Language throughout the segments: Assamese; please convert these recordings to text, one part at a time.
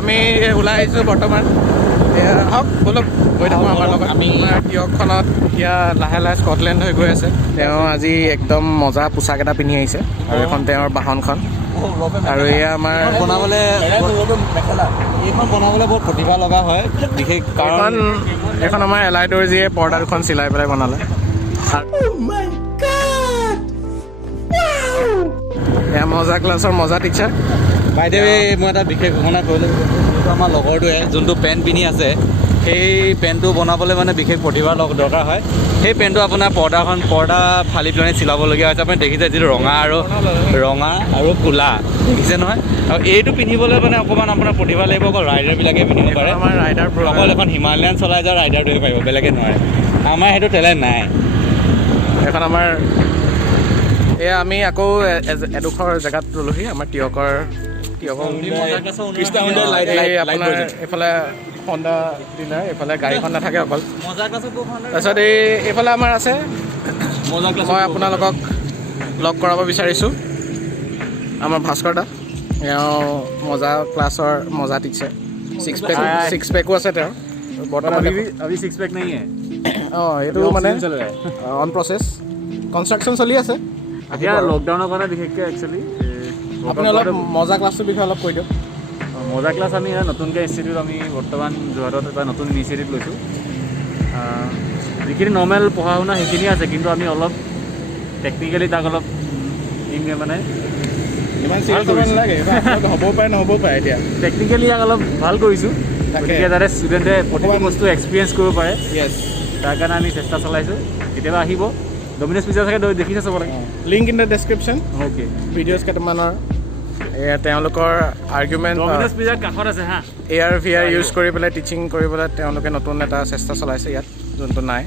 আমি ওলাই আহিছোঁ বৰ্তমান হওক ব'লক গৈ থাকোঁ আমাৰ লগত আমি টিয়কখনত এতিয়া লাহে লাহে স্কটলেণ্ড হৈ গৈ আছে তেওঁ আজি একদম মজা পোচাক এটা পিন্ধি আহিছে আৰু এখন তেওঁৰ বাহনখন আৰু এয়া আমাৰ বনাবলৈ এইখন বনাবলৈ বহুত প্ৰতিভা লগা হয় বিশেষ কাৰণ এইখন আমাৰ এলাই দৰ্জীয়ে পৰ্দা দুখন চিলাই পেলাই বনালে এয়া মজা ক্লাছৰ মজা টিচাৰ বাইদেউ মই এটা বিশেষ ঘোষণা কৰিলোঁ যোনটো আমাৰ লগৰটোৱে যোনটো পেণ্ট পিন্ধি আছে সেই পেণ্টটো বনাবলৈ মানে বিশেষ প্ৰতিভাৰ দৰকাৰ হয় সেই পেণ্টটো আপোনাৰ পৰ্দা ফালি পেলাই চিলাবলগীয়া হৈছে আপুনি দেখিছে যিটো ৰঙা আৰু ক'লা দেখিছে নহয় আৰু এইটো পিন্ধিবলৈ মানে অকণমান আপোনাৰ প্ৰতিভা লাগিব অকল ৰাইডাৰবিলাকে পিন্ধিব পাৰে আমাৰ ৰাইডাৰ অকল এখন হিমালয়ান চলাই যোৱা ৰাইডাৰটোৱে পাৰিব বেলেগে নোৱাৰে আমাৰ সেইটো টেলেণ্ট নাই এখন আমাৰ এয়া আমি আকৌ এডোখৰ জেগাত ৰ'লোহি আমাৰ টিয়কৰ আপোনাৰ এইফালে হণ্ডা ডিলাৰ এইফালে গাড়ীখন নাথাকে অকল তাৰপিছত এইফালে আমাৰ আছে মই আপোনালোকক লগ কৰাব বিচাৰিছোঁ আমাৰ ভাস্কৰ দা এওঁ মজা ক্লাছৰ মজা টিচাৰ ছিক্স পেকো আছে তেওঁৰ বৰ্তমান अभी 6 पैक नहीं है অঁ এইটো মানে অন প্ৰচেছ কনষ্ট্ৰাকশ্যন চলি আছে এতিয়া লকডাউনৰ কাৰণে বিশেষকৈ একচুৱেলি আপুনি অলপ মজা ক্লাছটোৰ বিষয়ে অলপ কৈ দিয়ক মজা ক্লাছ আমি নতুনকৈ ইনষ্টিটিউট আমি বৰ্তমান যোৰহাটত এটা নতুন ইনিচিয়েটিভ লৈছোঁ যিখিনি নৰ্মেল পঢ়া শুনা সেইখিনি আছে কিন্তু আমি অলপ টেকনিকেলি তাক অলপ মানে ইমান চিৰিয়াছ নালাগে হ'বও পাৰে নহ'বও পাৰে এতিয়া টেকনিকেলি ইয়াক অলপ ভাল কৰিছোঁ গতিকে যাতে ষ্টুডেণ্টে প্ৰতিটো বস্তু এক্সপিৰিয়েঞ্চ কৰিব পাৰে তাৰ কাৰণে আমি চেষ্টা চলাইছোঁ কেতিয়াবা আহিব ডমিন'জ পিজ্জা চাগে দেখিছে চবলে link in the description okay videos কেইটামানৰ তেওঁলোকৰ আৰ্গুমেণ্ট ডমিন'জ পিজ্জাৰ কাষত আছে হা AR/VR ইউজ কৰি পেলাই টিচিং কৰিবলৈ তেওঁলোকে নতুন এটা চেষ্টা চলাইছে ইয়াত যোনটো নাই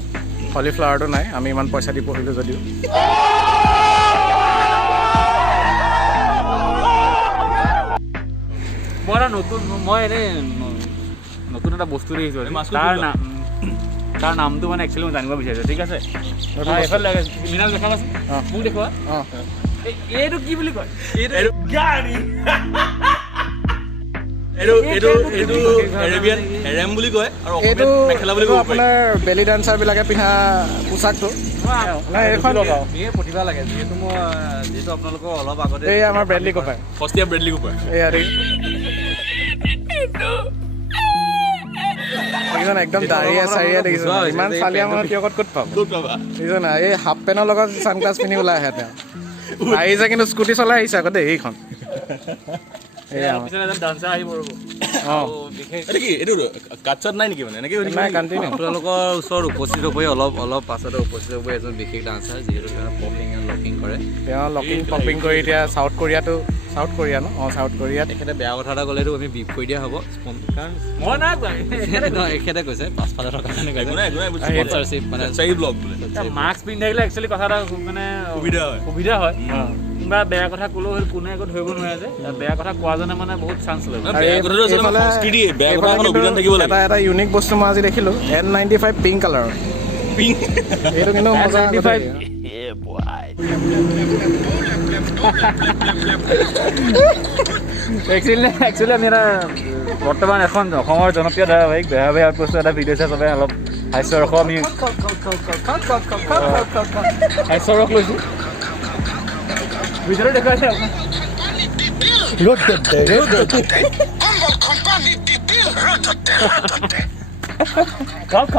কলিফ্লাৱাৰটো নাই আমি ইমান পইচা দি পঢ়িলোঁ যদিও মই এনেই নতুন এটা বস্তু দেখিছোঁ তাৰ নামটো মানে একচুৱেলি মই জানিব বিচাৰিছোঁ ঠিক আছে মিনাল দেখাবাচোন মোক দেখুওৱা এইটো কি বুলি কয় আপোনাৰ বেলি ডান্সাৰবিলাকে পিন্ধা পোচাকটো প্ৰতিভা লাগে যিহেতু আপোনালোকৰ অলপ আগতে এই আমাৰ ব্ৰেডলি কোপাৰ এয়া একদম দাঁড়িয়ে চাৰিয়ে দেখিছো ইমান চালিয়া মনত টিয়কত ক'ত পাব দেখিছ না এই হাফ পেণ্টৰ লগত ছানগ্লাছ পিন্ধি ওলাই আহে তেওঁ আহিছে কিন্তু স্কুটি চলাই আহিছে আকৌ দেই এইখন আপোনালোকৰ ওচৰত উপস্থিত হ'বই অলপ পাছতে উপস্থিত হ'ব এজন বিশেষ ডান্সাৰ যিহেতু পপিং এণ্ড লকিং কৰে তেওঁ লকিং পপিং কৰি এতিয়া চাউথ কোৰিয়া ন চাউথ কোৰিয়াত তেখেতে বেয়া কথা এটা ক'লেতো আমি বিপ কৰি দিয়া হ'ব কাৰণ এখেতে কৈছে পাছফালে থকা স্পনচাৰশ্বিপ মানে মাস্ক পিন্ধি থাকিলে একচুৱেলি কথা এটা মানে সুবিধা হয় কোনোবা বেয়া কথা ক'লেও কোনে একো ধৰিব নোৱাৰে যে বেয়া কথা কোৱাজনে মানে বহুত চান্স ল'ব এটা ইউনিক বস্তু মই আজি দেখিলোঁ N95 পিংক কালাৰৰ এইটো কিন্তু একচুৱেলি আমি এটা বৰ্তমান এখন অসমৰ জনপ্ৰিয় ধাৰাবাহিক বেয়া বস্তু এটা ভিডিঅ' চাই চবে অলপ হাস্যৰস আমি হাস্যৰস লৈছোঁ ভিতৰত দেখুৱাইছে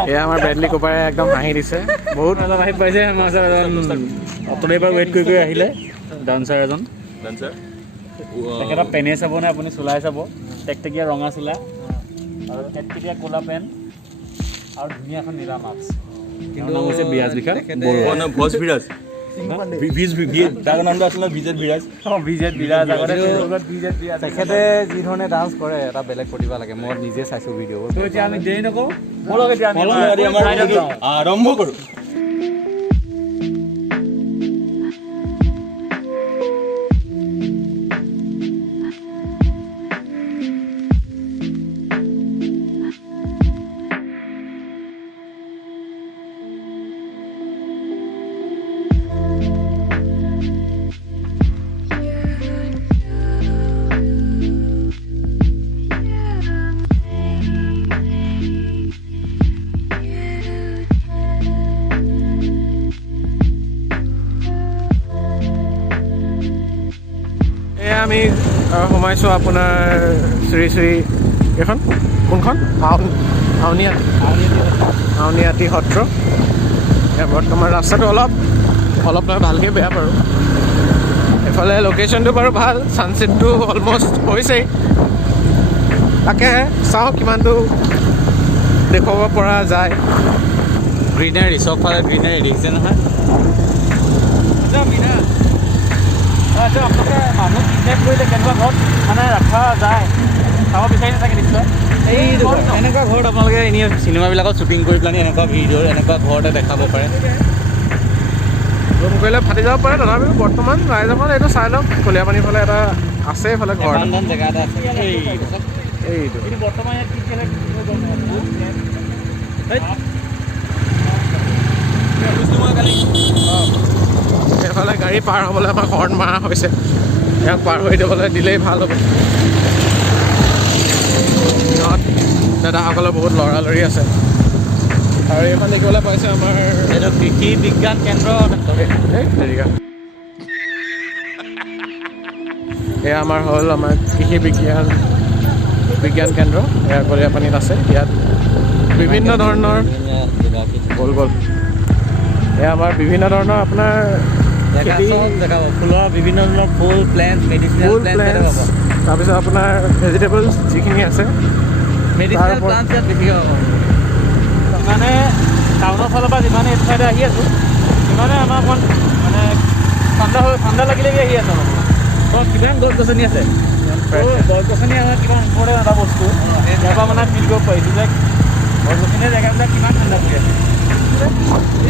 এয়া আমাৰ ব্ৰেডলি কোপাৰে একদম হাঁহি দিছে বহুত হাঁহি পাইছে আমাৰ অতদিৰ পৰা ৱেইট কৰি আহিলে ডান্সাৰ এজন তেখেতৰ পেনে চাব নে আপুনি চলাই চাব টেকটেকীয়া ৰঙা চোলা আৰু টেকটেকীয়া ক'লা পেণ্ট আৰু ধুনীয়া এখন নীলা মাস্ক কিন্তু হৈছে বিৰাজ বিশাল ভোজ বিৰাজ তেখেতে যি ধৰণে ডান্স কৰে এটা বেলেগ প্ৰতিভা লাগে মই নিজে চাইছোঁ ভিডিঅ' আমি দেৰি নকৰোঁ আৰম্ভ কৰোঁ আৰু সোমাইছোঁ আপোনাৰ শ্ৰী শ্ৰী এইখন কোনখন আউনীআটী সত্ৰ। ইয়াৰ বৰ্তমান ৰাস্তাটো অলপ নহয় ভালকৈ বেয়া বাৰু। এইফালে লোকেশ্যনটো বাৰু ভাল, ছানছেটটো অলমষ্ট হৈছেই। তাকেহে চাওঁ কিমানটো দেখুৱাব পৰা যায়। গ্ৰীনাৰী চবফালে গ্ৰীনাৰী দেখিছে নহয়। আচ্ছা আপোনালোকে মানুহ কিডনেপ কৰিলে কেনেকুৱা ঘৰত মানে ৰখা যায় চাব বিচাৰি নাথাকে নিশ্চয়। এইটো এনেকুৱা ঘৰত আপোনালোকে এনেই চিনেমাবিলাকত শ্বুটিং কৰি পেলাই এনেকুৱা ভিডিঅ' এনেকুৱা ঘৰতে দেখাব পাৰে। ৰুম কৰিলে ফাটি যাব পাৰে, তথাপিও বৰ্তমান ৰাইজসকল এইটো চাই লওক। কলীয়াপানীৰ ফালে এটা আছে, এইফালে ঘৰ জেগা এটা আছে এইটো। কিন্তু বৰ্তমান ইয়াত কি কেলে এইফালে গাড়ী পাৰ হ'বলৈ আমাক হৰ্ণ মৰা হৈছে। ইয়াক পাৰ হৈ দিবলৈ দিলেই ভাল হ'ব। সিহঁত দাদাসকলৰ বহুত লৰালৰি আছে। আৰু এইখন দেখিবলৈ পাইছে আমাৰ এইটো কৃষি বিজ্ঞান কেন্দ্ৰ। এয়া আমাৰ হ'ল আমাৰ কৃষি বিজ্ঞান কেন্দ্ৰ। এয়া কলীয়াপানীত আছে। ইয়াত বিভিন্ন ধৰণৰ এয়া আমাৰ বিভিন্ন ধৰণৰ আপোনাৰ ফুলৰ বিভিন্ন ধৰণৰ ফুল প্লেণ্ট মেডিচিনেল প্লেণ্ট পাব। তাৰপিছত আপোনাৰ ভেজিটেবলছ যিখিনি আছে মেডিচিনেল প্লাণ্ট ইয়াত বেছিকৈ পাব। যিমানে টাউনৰ ফালৰ পৰা যিমানে এইটো চাইডে আহি আছোঁ সিমানে আমাৰ অকণ মানে ঠাণ্ডা লাগিলেগৈ আহি আছে অলপ। কিমান গছ গছনি আছে, গছ গছনি আমাৰ কিমান ইম্পৰ্টেণ্ট এটা বস্তু। ইয়াৰ পৰা মানে ফিল কৰিব পাৰিছোঁ যে গছ গছনিৰ জেগাবিলাক কিমান ঠাণ্ডা পৰি আছে।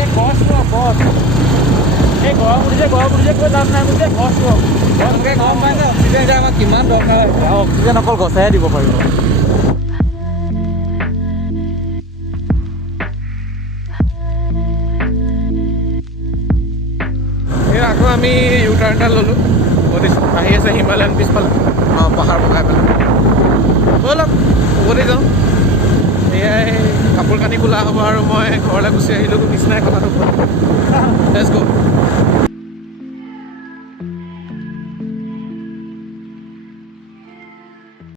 এই গছ গছ এই গৰম উঠিছে কৈ লাভ নাই বুলিছে গছ তেওঁলোকে গম পায় যে অক্সিজেন এতিয়া আমাক কিমান দৰকাৰ হয়। আৰু অক্সিজেন অকল গছেহে দিব পাৰিব। এই আকৌ আমি ইউ টাৰ্ণ এটা ল'লোঁ। আহি আছে হিমালয়ান পিছফালে পাহাৰ বগাই পেলাই। ব'লক উভতি যাওঁ। এয়াই কাপোৰ কানি খোলা হ'ব আৰু মই ঘৰলৈ গুচি আহিলোঁ নিচিনাই কথাটো। লেটছ গো।